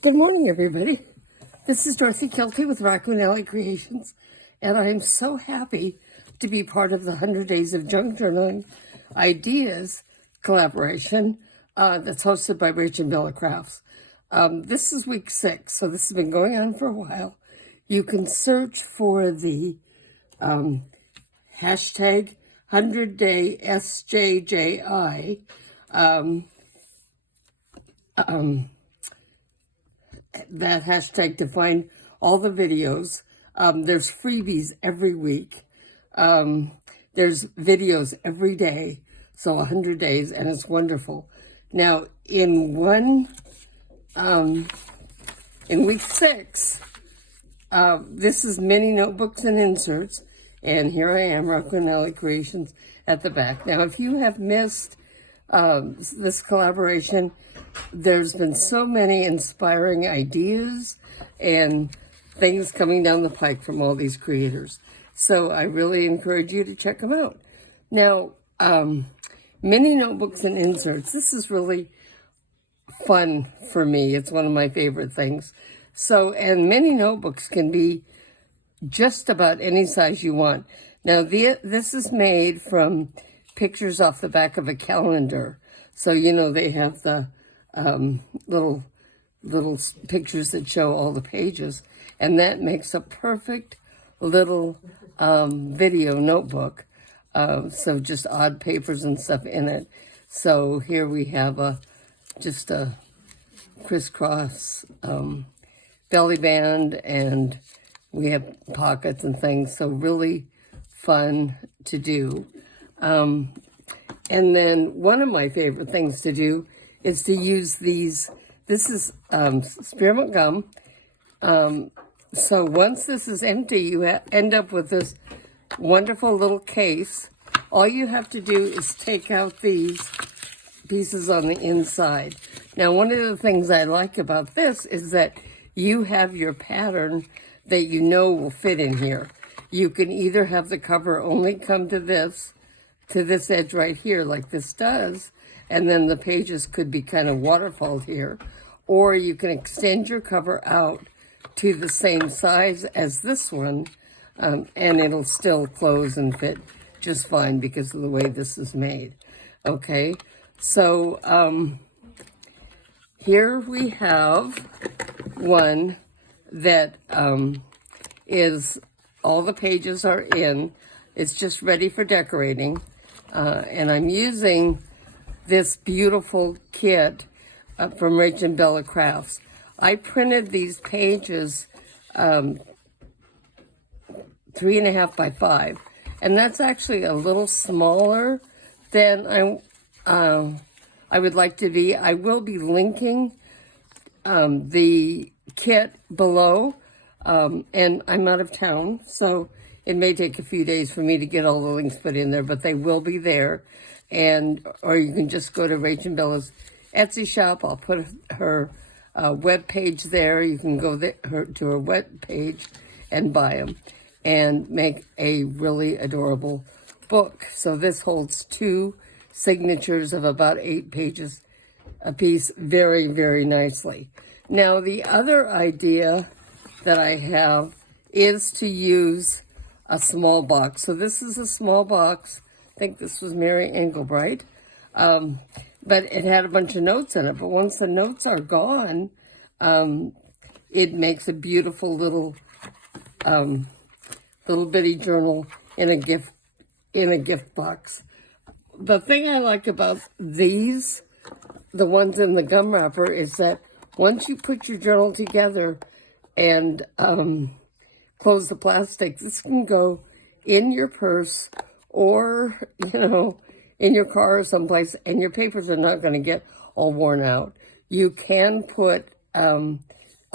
Good morning, everybody. This is Dorothy Kilty with Rach and Bella Creations, and I am so happy to be part of the 100 Days of Junk Journaling Ideas collaboration that's hosted by Rach and Bella Crafts. This is week 6, so this has been going on for a while. You can search for the hashtag 100-day SJJI. That hashtag to find all the videos. There's freebies every week. There's videos every day, so 100 days, and it's wonderful. Now, in week 6, this is mini notebooks and inserts, and here I am, Rach and Bella Creations at the back. Now, if you have missed this collaboration, there's been so many inspiring ideas and things coming down the pike from all these creators. So I really encourage you to check them out. Now, mini notebooks and inserts. This is really fun for me. It's one of my favorite things. So, and mini notebooks can be just about any size you want. Now, this is made from pictures off the back of a calendar. So, you know, they have the little pictures that show all the pages, and that makes a perfect little video notebook. So just odd papers and stuff in it. So here we have just a crisscross belly band, and we have pockets and things. So really fun to do. And then one of my favorite things to do is to use these. This is spearmint gum. So once this is empty, you end up with this wonderful little case. All you have to do is take out these pieces on the inside. Now, one of the things I like about this is that you have your pattern that you know will fit in here. You can either have the cover only come to this edge right here, like this does, and then the pages could be kind of waterfalled here, or you can extend your cover out to the same size as this one, and it'll still close and fit just fine because of the way this is made. Okay, so here we have one that is all the pages are in. It's just ready for decorating, and I'm using this beautiful kit from Rach and Bella Crafts. I printed these pages 3.5 by 5, and that's actually a little smaller than I would like to be. I will be linking the kit below, and I'm out of town, so it may take a few days for me to get all the links put in there, but they will be there. Or you can just go to Rach and Bella's Etsy shop. I'll put her web page there. You can go to her web page and buy them and make a really adorable book. So this holds 2 signatures of about 8 pages a piece very, very nicely. Now, the other idea that I have is to use a small box. So this is a small box. I think this was Mary Engelbright, but it had a bunch of notes in it. But once the notes are gone, it makes a beautiful little bitty journal in a gift box. The thing I like about these, the ones in the gum wrapper, is that once you put your journal together and close the plastic, this can go in your purse or, you know, in your car or someplace, and your papers are not going to get all worn out. You can put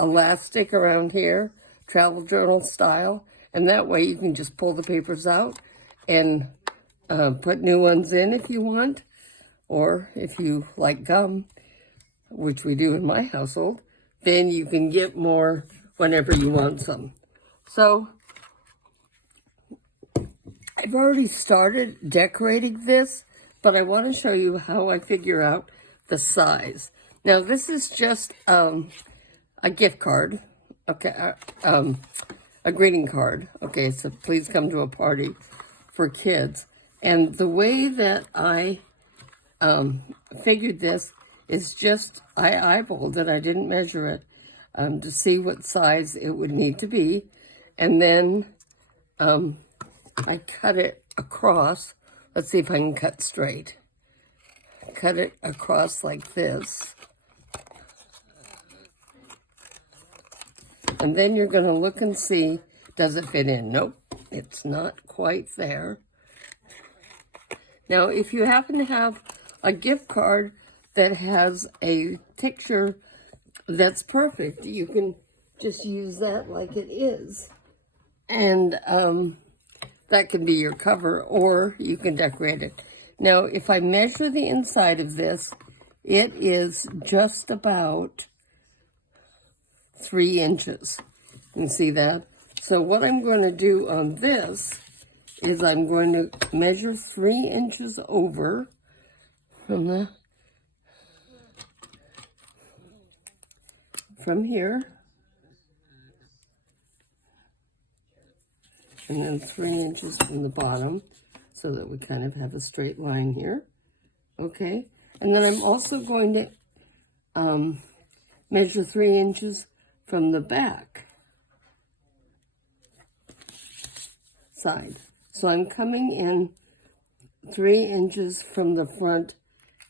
elastic around here, travel journal style, and that way you can just pull the papers out and put new ones in if you want, or if you like gum, which we do in my household, then you can get more whenever you want some. So I've already started decorating this, but I want to show you how I figure out the size. Now, this is just a gift card, okay, a greeting card. Okay, so please come to a party for kids. And the way that I figured this is just, I eyeballed it, I didn't measure it, to see what size it would need to be. And then I cut it across. Let's see if I can cut straight. Cut it across like this. And then you're going to look and see, does it fit in? Nope, it's not quite there. Now, if you happen to have a gift card that has a picture that's perfect, you can just use that like it is. And that can be your cover, or you can decorate it. Now, if I measure the inside of this, it is just about 3 inches. You can see that? So what I'm going to do on this is I'm going to measure 3 inches over from here, and then 3 inches from the bottom, so that we kind of have a straight line here. Okay, and then I'm also going to measure 3 inches from the back side. So I'm coming in 3 inches from the front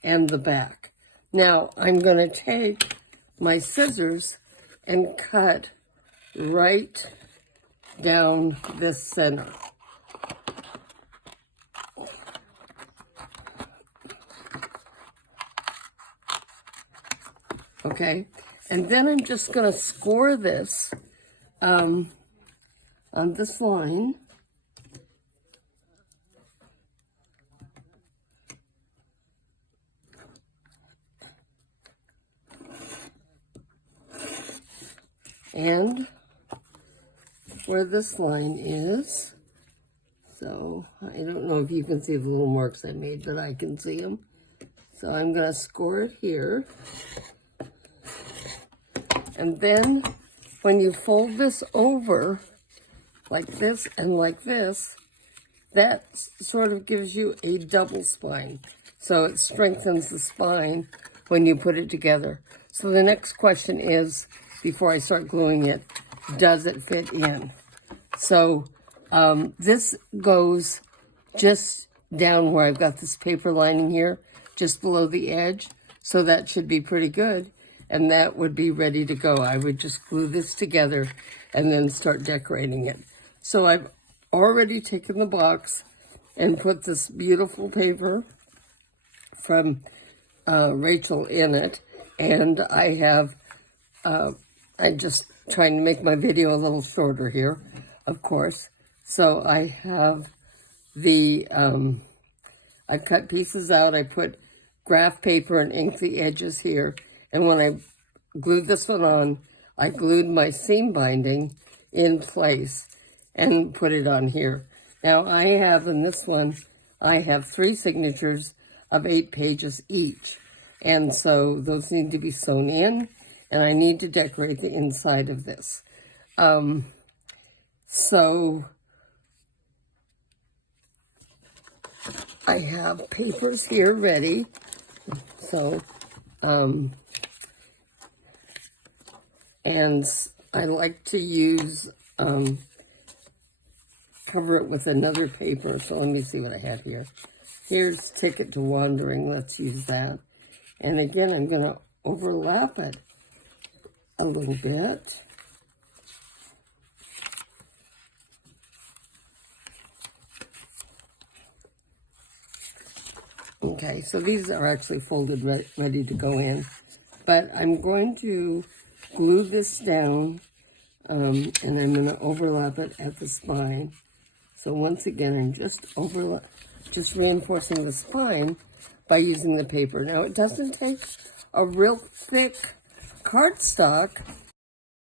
and the back. Now I'm going to take my scissors and cut right down this center. Okay, and then I'm just going to score this on this line. And where this line is, so I don't know if you can see the little marks I made, but I can see them. So I'm going to score it here. And then when you fold this over like this and like this, that sort of gives you a double spine. So it strengthens the spine when you put it together. So the next question is, before I start gluing it, does it fit in? So this goes just down where I've got this paper lining here, just below the edge. So that should be pretty good. And that would be ready to go. I would just glue this together and then start decorating it. So I've already taken the box and put this beautiful paper from Rachel in it. And I have, I'm just trying to make my video a little shorter here, of course. So I have the, I cut pieces out. I put graph paper and inked the edges here. And when I glued this one on, I glued my seam binding in place and put it on here. Now I have, in this one, I have 3 signatures of 8 pages each. And so those need to be sewn in, and I need to decorate the inside of this. So I have papers here ready. So, and I like to use, cover it with another paper. So let me see what I have here. Here's Ticket to Wandering. Let's use that. And again, I'm going to overlap it a little bit. Okay, so these are actually folded, ready to go in. But I'm going to glue this down, and I'm going to overlap it at the spine. So once again, I'm just reinforcing the spine by using the paper. Now, it doesn't take a real thick cardstock